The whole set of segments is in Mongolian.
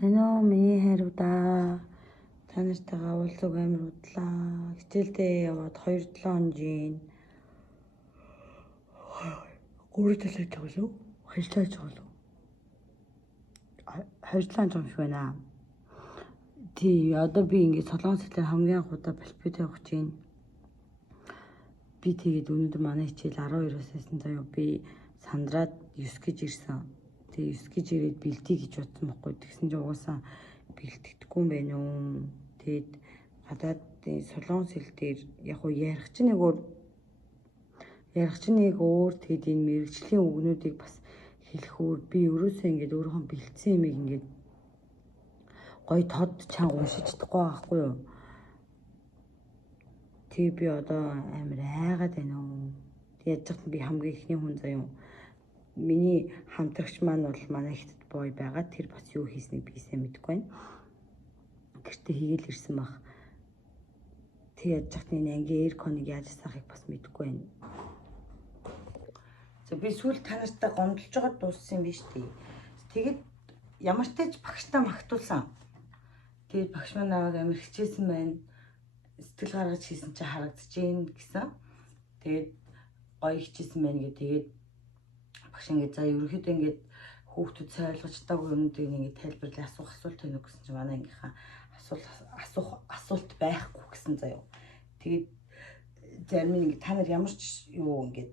Сайн уу миний хайруудаа. Та нартайгаа уулзаг амар удлаа. Хичээлдээ яваад 2-7 хонжийн 3 талаа жаглав. Хайлтаа жаглав. 2-7 хонж юм шиг байна. Тий, одоо би ингээд солонгос хэлээр хамгийн анх удаа балбит явах гэж байна. Би тэгээд өнөөдөр манай хичээл 12-оос байсан заяа. Би сандраад 9 гэж ирсэн. Тэгээ 9 гэж ирээд бэлтий гэж бодсон байхгүй. Тэгсэн чинь угаасаа бэлтгэдэггүй юм байна уу. Тэгээд гадаад солонгос хэл дээр яг уу ярих чинь нэг өөр тэгээд энэ мэрэгжлийн үгнүүдийг бас хэлэх өөр. Би ерөөсөө ингээд өөрийнхөө бэлдсэн юмыг ингээд гоё тод чанга уншиж чадахгүй байхгүй юу. Тэгээ би одоо амар айгаад байна уу. Тэгээд яаж би хамгийн ихний хүн заяа. Миний хамтрагч маань бол манай ихтэд бой байгаа. Тэр бас юу хийснийг би сайн мэдэхгүй байна. Гэртээ хийгээл ирсэн баг. Тэг яаж чахны ангийн эйрконыг яаж асаахыг бас мэдэхгүй байна. За би сүүл та нартай гомдолж байгаа дууссан юм биш үү? Тэгээд ямар ч тач багштай магтуулсан. Тэгээд багш маань аваад амар хичээсэн байна. Сэтгэл гаргаж хийсэн чи харагдчихээн гэсэн. Тэгээд гоё хичээсэн байна гэ. Тэгээд багш ингээд за ерөөхдөө ингээд хүүхдүүд сайн ойлгож чадаагүй юмнуудыг ингээд тайлбарлаа асуулт тавина гэсэн чи манай ангийнхаа асуулт байхгүй гэсэн заяа. Тэгээд зарим нь ингээд та нар ямар ч юу ингээд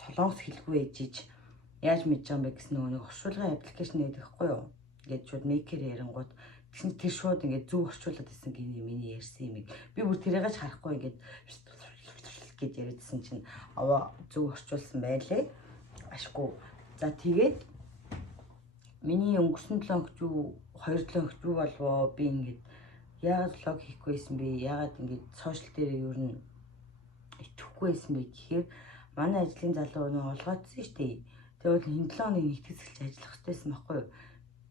солонгос хэлгүй ээжиж яаж мэдж байгаа юм бэ гэсэн нэг орчуулгын аппликейшн гэдэг байхгүй юу? Ингээд шууд мейкер ярингууд тэгсэн тэр шууд ингээд зөв орчуулад исэн гинэ миний ярьсан юмыг би бүр тэрийгэж харахгүй ингээд гэж яриадсэн чинь аваа зөв орчуулсан байлээ. Ашгүй. За тэгээд миний өнгөрсөн 7 хоногт юу 2-7 хоногт юу болвоо би ингээд яагаад влог хийхгүйсэн бэ? Яагаад ингээд сошиал дээр ер нь итгэхгүйсэн бэ гэхээр манай ажлын залуу нэг олгоодсон шүү дээ. Тэгээд бол энэ 7 хоног нэгтгэсэлж ажиллах хэрэгтэйсэн байхгүй юу?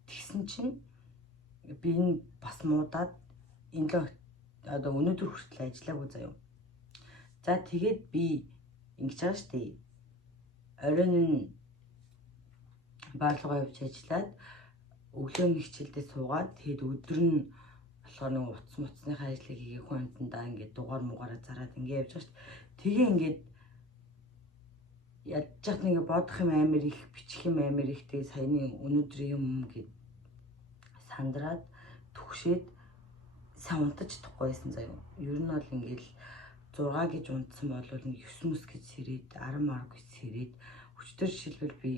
Тэгсэн чинь би энэ бас муудаад энэ одоо өнөөдөр хүртэл ажиллаагүй заяа. За тэгээд би ингэж байгаа шүү дээ. Оройн баалгаа явж ажиллаад өглөөний хичээлдээ суугаад тэгээд өдөр нь болохоор нэг уцсныхаа ажлыг хийх хүндээ ингээд дугаар муугаараа зараад ингээд явж байгаа шүү дээ. Тэгээ ингээд ядчих нэг бодох юм амар их бичих юм амар их тэгээ саяны өнөөдрийн юм гэд сандраад түгшээд сайн унтаж чадахгүйсэн заяа. Ер нь бол ингээд 6 гэж унтсан бол нэг 9 мэс гэж сэрээд 10 мар гэж сэрээд өчтөр жишээлбэл би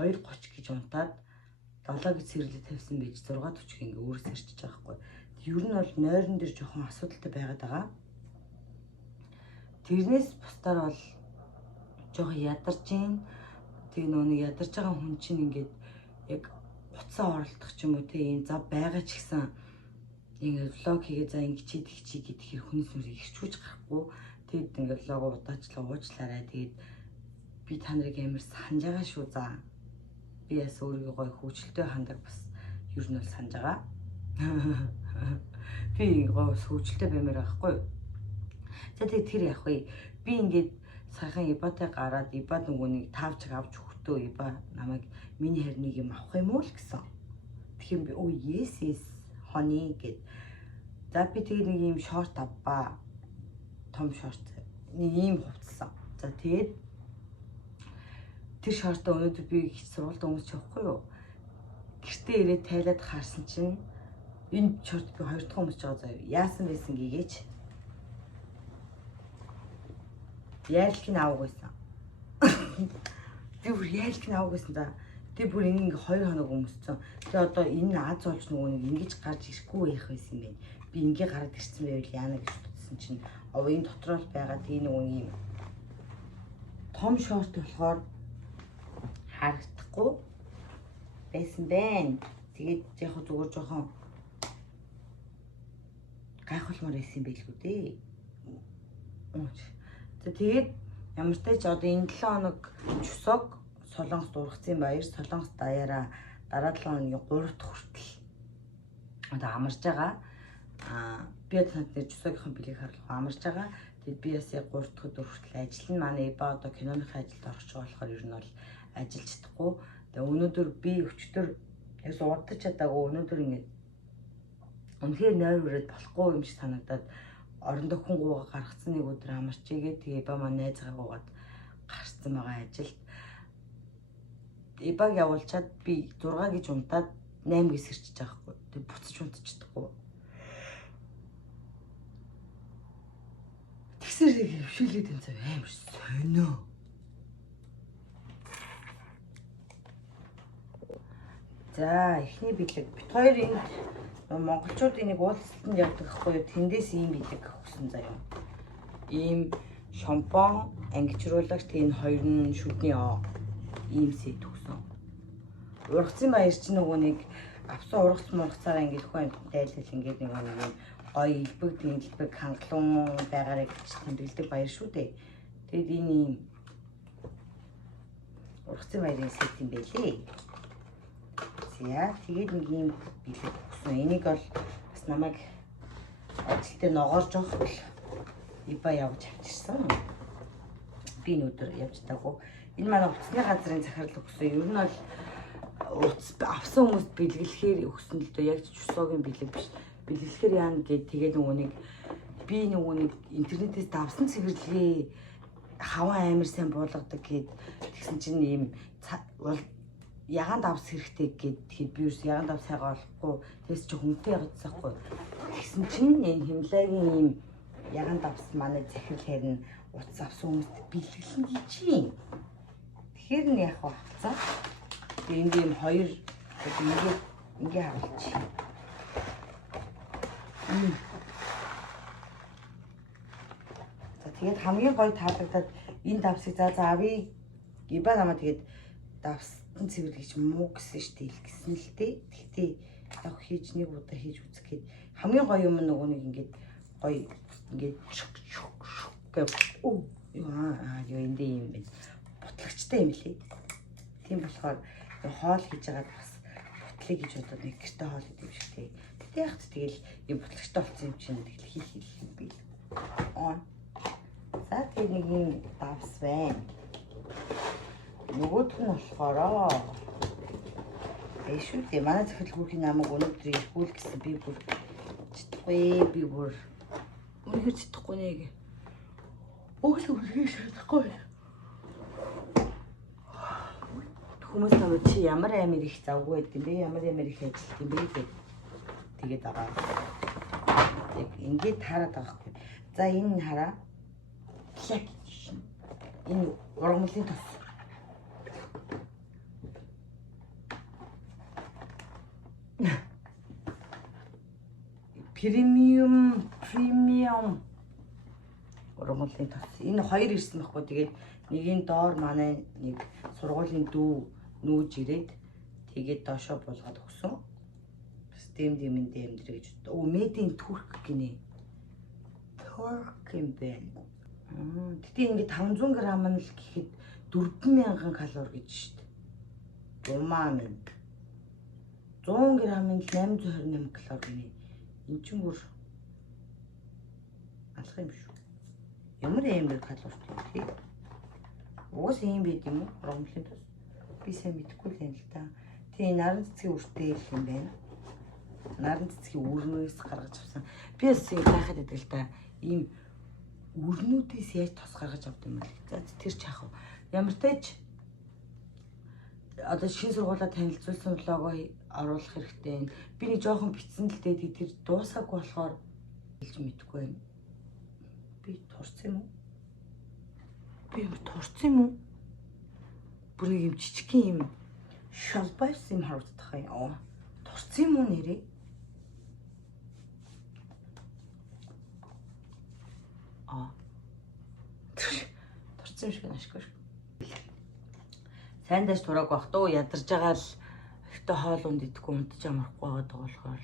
2:30 гэж унтаад 7 гэж сэрлээ тавьсан байж 6:40 ингээ өөрөө сэрчиж байгаа хгүй. Ер нь бол нойрон дээр жоохон асуудалтай байгаад байгаа. Тэрнээс бусдаар бол жоохон ядарч гин. Тэгээ нэг ядарч байгаа хүн чинь ингээд яг уцаа оролдох ч юм уу те ийм зав байгаа ч гэсэн ингээд влог хийгээ за ингэ чийдэх гэдэг хэр хүнс нүрийг ирчүүж гарахгүй. Тэгэд ингээд влог удаачлаа уучлаарай. Тэгээд би та нарыг амар санаж байгаа шүү за. Би яс өөрийгөө гоё хөөчлөлтөй хандаг бас ер нь бол санаж байгаа. Би гоё хөөчлөлтөй баймаар байхгүй юу? За тэгээд тэр яах вэ? Би ингээд сайхан ибатай гараад иба нөгөөнийг таавч авч өгтөө иба намайг миний харныг юм авах юм уу л гэсэн. Тэгэхээр би оо yes honey гэд. За би тэгээд нэг юм шорт авбаа. Том шорт. Нэг юм хувцсан. За тэгээд тэр шортоо өнөөдөр би их сургуульд өмсч явахгүй юу? Гэртээ ирээд тайлаад харсан чинь энэ шорт би 2 дахь өмсч байгаа заяа. Яасан байсан гэгээч. Яалхын авгүйсэн. Би бүр яалхын авгүйсэн да. Тэг бүр ингээ 2 хоног өмссөн. Тэгээ одоо энэ аз олж нөгөө нэг ингэж гарч ирэхгүй байх байсан юм байна. Би ингээ гараад ирсэн байвал яана гэж бодсон чинь овын дотор л байгаа тийм нөгөө юм том шорт болохоор харагдахгүй байсан байна. Тэгээд яг зүгээр жоохон гайхуулмаар байсан юм байлгүй дээ. За тэгээд ямар ч тач одоо энэ 7 хоног чусог солонгос дургацсан баяр солонгос даяараа дараа 7 хоногийн 3 дахь хүртэл одоо амарч байгаа. Би танд нэр чусогийнхын билег харуулах амарч байгаа. Тэгэд би бас яг 3 дахь өдөр хүртэл ажиллана. Манай иба одоо киноныхаа ажилд орох болохоор ер нь бол ажиллаж чадахгүй. Тэгээ өнөөдөр би өчтөр яг урдч чадаагүй өнөөдөр ингээд үнэхээр нойр үрээд болохгүй юм шиг санагдаад орон төхөнгүүгээ гаргацсан нэг өдөр амарч игээ тэгээ Иба маань найзгаагуугаад гарцсан байгаа ажилд. Ибаг явуулчаад би 6 гэж унтаад 8 гэж сэрчиж байгаа хгүй. Тэг буцаж унтчихдаггүй. Тэгсэр хөвшүүлээд энэ цав амар сонио. За эхний бэлэг бит хоёр энд монголчуудын нэг уулзалтанд явдаг хгүй юу? Тэндээс ийм бэлэг өгсөн заяа. Ийм шампунь, ангичруулагч энэ хоёр нь шүдний ийм сет өгсөн. Ургацын баяр чинь нөгөө нэг авсан ургацаараа ингээдгүй дайлал ингээд нэг юм гоё илбэг тэмдэглэг хангалуун байгаарэ гэж тэмдэглэдэг баяр шүү дээ. Тэгэд энэ ийм ургацын баярын сет юм байлээ. За тэгээд нэг юм бэлэг өгсөн. Энийг бол бас намайг ажил дээр ногоорж явах Иба явж авчирсан. Би өнөөдөр явж таагүй. Энэ манай утасны газрын захирал өгсөн. Ер нь бол утас авсан хүмүүст бэлгэлэхээр өгсөн л дөө. Яг ч чусоогийн бэлэг биш. Бэлгэлэхээр яана гэд тэгээд нөгөө нэг би нөгөө нэг интернетээс давсан цэвэрлэгээ хаваа амар сайн буулгадаг гэд тэгсэн чинь ийм ягаан давс хэрэгтэй гэд тэгэхэд би юус ягаан давс хайгаа болохгүй тэгс чи хүнтэй ягаадсаахгүй. Тэгсэн чинь энэ Хималагийн ийм ягаан давс манай захирал харин утас авсан хүмүүст бэлгэлэн гэж. Тэгэхээр нь яг хавцаа. Тэгээд ийм хоёр ингээ харуулчих. За тэгээд хамгийн гоё таалагдаад энэ давсыг за авъя. Иба намаа тэгээд давстан цэвэрлэгч муу гэсэн штэ гэсэн л дээ. Тэгтээ яг хийж нэг удаа хийж үзэх гээд хамгийн гоё юм нөгөө нэг ингээд гоё ингээд шүк гэх юу эндээ юм бэ. Бутлагчтай юм лээ. Тийм болохоор хоол хийж байгаад бас бутлыг гэж бодоод нэг гэртээ хоол хийдэг юм шиг тий. Тэгтээ яг тэгэл юм бутлагчтай болсон юм чинь тэгэл хийх юм би. За тэгээд нэг юм давс байна. Нөгөөх нь болохоор шүү дээ. Манай захирал хүүхийн намайг өнөөдөр иргүүл гэсэн би бүр чадахгүй. Би бүр үнэхээр чадахгүй нэг. Өглөө үргэлж чадахгүй. Хүмүүс намайг чи ямар амир их завгүй байд юм бэ? Ямар амир их ажилт юм бэ гэдэг. Тэгээд байгаа. Яг ингээд хараад байгаа хгүй. За энэ нь хараа. Энэ ургамлын тос. Премиум ургамлын тос. Энэ хоёр ирсэн байхгүй. Тэгээд нэгийн доор манай нэг сургуулийн дүү нүүж ирээд тэгээд доошоо булгаад өгсөн. Систем дэмэндээ амьдрэ гэж. Медийн турк гинэ. Турк юм байна. Тэгтээ ингээд 500 г нь л гэхэд 4000 калори гэж шүү дээ. Умаа минь. 100 г нь 828 калори гинэ. Энд чинь бүр алах юм шүү. Ямар амар калоритой юм тий. Уус юм байд юм уу? Ургамлын тос. Би сайн мэдэхгүй л юм л та. Тэгээ наран цэцгийн үртэй юм байна. Наран цэцгийн үрнөөс гаргаж авсан. Би бас юм хайхад байдаг л та. Ийм үрнүүдээс яаж тос гаргаж авд юм бэ? За тэр ч яах вэ? Ямар тач одоо шинэ сургуулаа танилцуулсан лого оруулах хэрэгтэй. Би нэг жоохон битсэн л дээ тэр дуусаагүй болохоор хэлж мэдэхгүй байна. Би турсан юм уу? Би турсан юм уу? Бүр нэг юм жижигхэн юм шалбайс юм харагдах юм. Турсан юм уу нэрээ? Турсан юм шиг ашиггүй. Сайн дэш тураг бах дөө ядарж байгаа л ихтэй хоол унд идэхгүй унтж амархгүй байгаа болохоор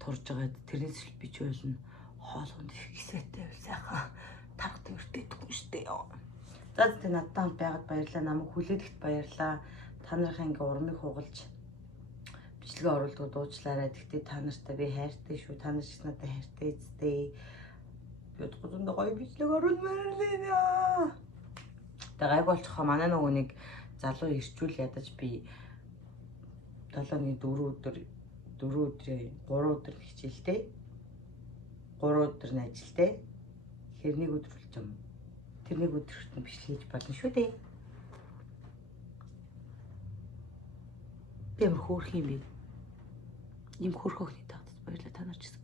турж байгаа. Тэрнээс л би ч ойлно хоол унд их хэсэтэй сайхан тарах тэмэртэй идэхгүй штэ. За тэ надтай байгаад баярлалаа. Намайг хүлээдэгт баярлалаа. Та нарынхаа ингээ урмыг хугалж бичлэгээ оруулдаг дуучлаарай. Тэгтээ та нартай би хайртай шүү. Та нар ч надад хайртай эзтэй. Ятгууданд гоё бичлэг оруулмаар лээ. Тэгээ гайг болчихоо манай нөгөө нэг залуу ирчүүл ядаж би 7-ны 4 өдөр 3 өдөр хичээлтэй. 3 өдөр нь ажилтай. Тэгэхээр 1 өдөр болж юм. Тэр 1 өдөрт нь бичлэг хийж болно шүү дээ. Би ямар хөөрх юм бэ? Ийм хөөрх охины тагтад баярлалаа. Та нар ч гэсэн